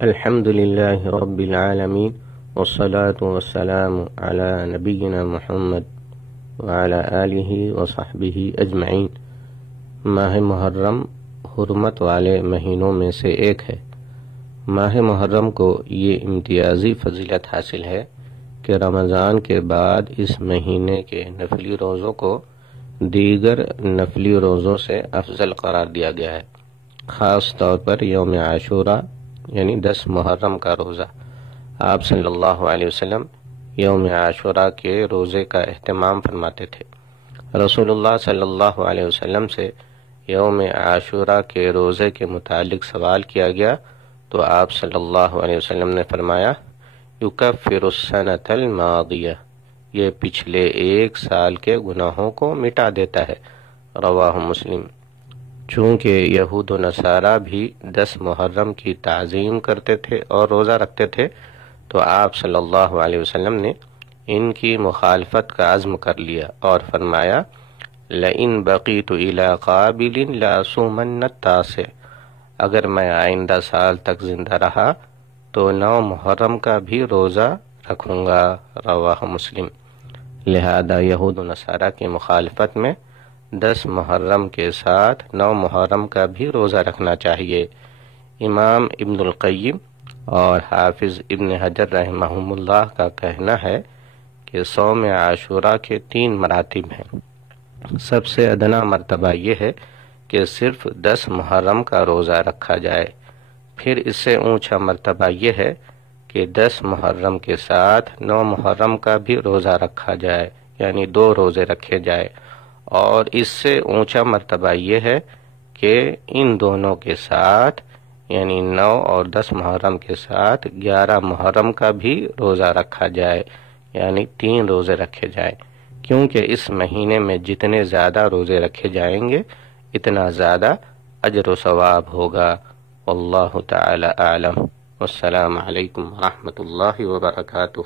الحمد لله رب العالمين والصلاة والسلام على نبينا محمد وعلى آله وصحبه اجمعین۔ ماہ محرم حرمت والے مہینوں میں سے ایک ہے۔ ماہ محرم کو یہ امتیازی فضیلت حاصل ہے کہ رمضان کے بعد اس مہینے کے نفلی روزوں کو دیگر نفلی روزوں سے افضل قرار دیا گیا ہے۔ خاص طور پر یوم عاشوراء یعنی 10 محرم کا روزہ، آپ صلی اللہ علیہ وسلم یوم عاشوراء کے روزے کا اہتمام فرماتے تھے۔ رسول اللہ صلی اللہ علیہ وسلم سے یوم عاشوراء کے روزے کے متعلق سوال کیا گیا تو آپ صلی اللہ علیہ وسلم نے فرمایا، یکفر السنۃ الماضیہ، یہ پچھلے ایک سال کے گناہوں کو مٹا دیتا ہے، رواہ مسلم۔ چونکہ یہود و نصارہ بھی 10 محرم کی تعظیم کرتے تھے اور روزہ رکھتے تھے تو آپ صلی اللہ علیہ وسلم نے ان کی مخالفت کا عزم کر لیا اور فرمایا، لئن بقیت الی قابل لأصومن التاسع، اگر میں آئندہ سال تک زندہ رہا تو 9 محرم کا بھی روزہ رکھوں گا، رواہ مسلم۔ لہذا یہود و نصارہ کی مخالفت میں 10 محرم کے ساتھ 9 محرم کا بھی روزہ رکھنا چاہیے۔ امام ابن القیم اور حافظ ابن حجر رحمہم اللہ کا کہنا ہے کہ صوم عاشوراء کے 3 مراتب ہیں۔ سب سے ادنا مرتبہ یہ ہے کہ صرف 10 محرم کا روزہ رکھا جائے، پھر اس سے اونچا مرتبہ یہ ہے کہ 10 محرم کے ساتھ 9 محرم کا بھی روزہ رکھا جائے، یعنی 2 روزے رکھے جائے، اور اس سے اونچا مرتبہ یہ ہے کہ ان دونوں کے ساتھ یعنی 9 اور 10 محرم کے ساتھ 11 محرم کا بھی روزہ رکھا جائے، یعنی 3 روزے رکھے جائیں، کیونکہ اس مہینے میں جتنے زیادہ روزے رکھے جائیں گے اتنا زیادہ اجر و ثواب ہوگا۔ واللہ تعالی اعلم۔ والسلام علیکم ورحمۃ اللہ وبرکاتہ۔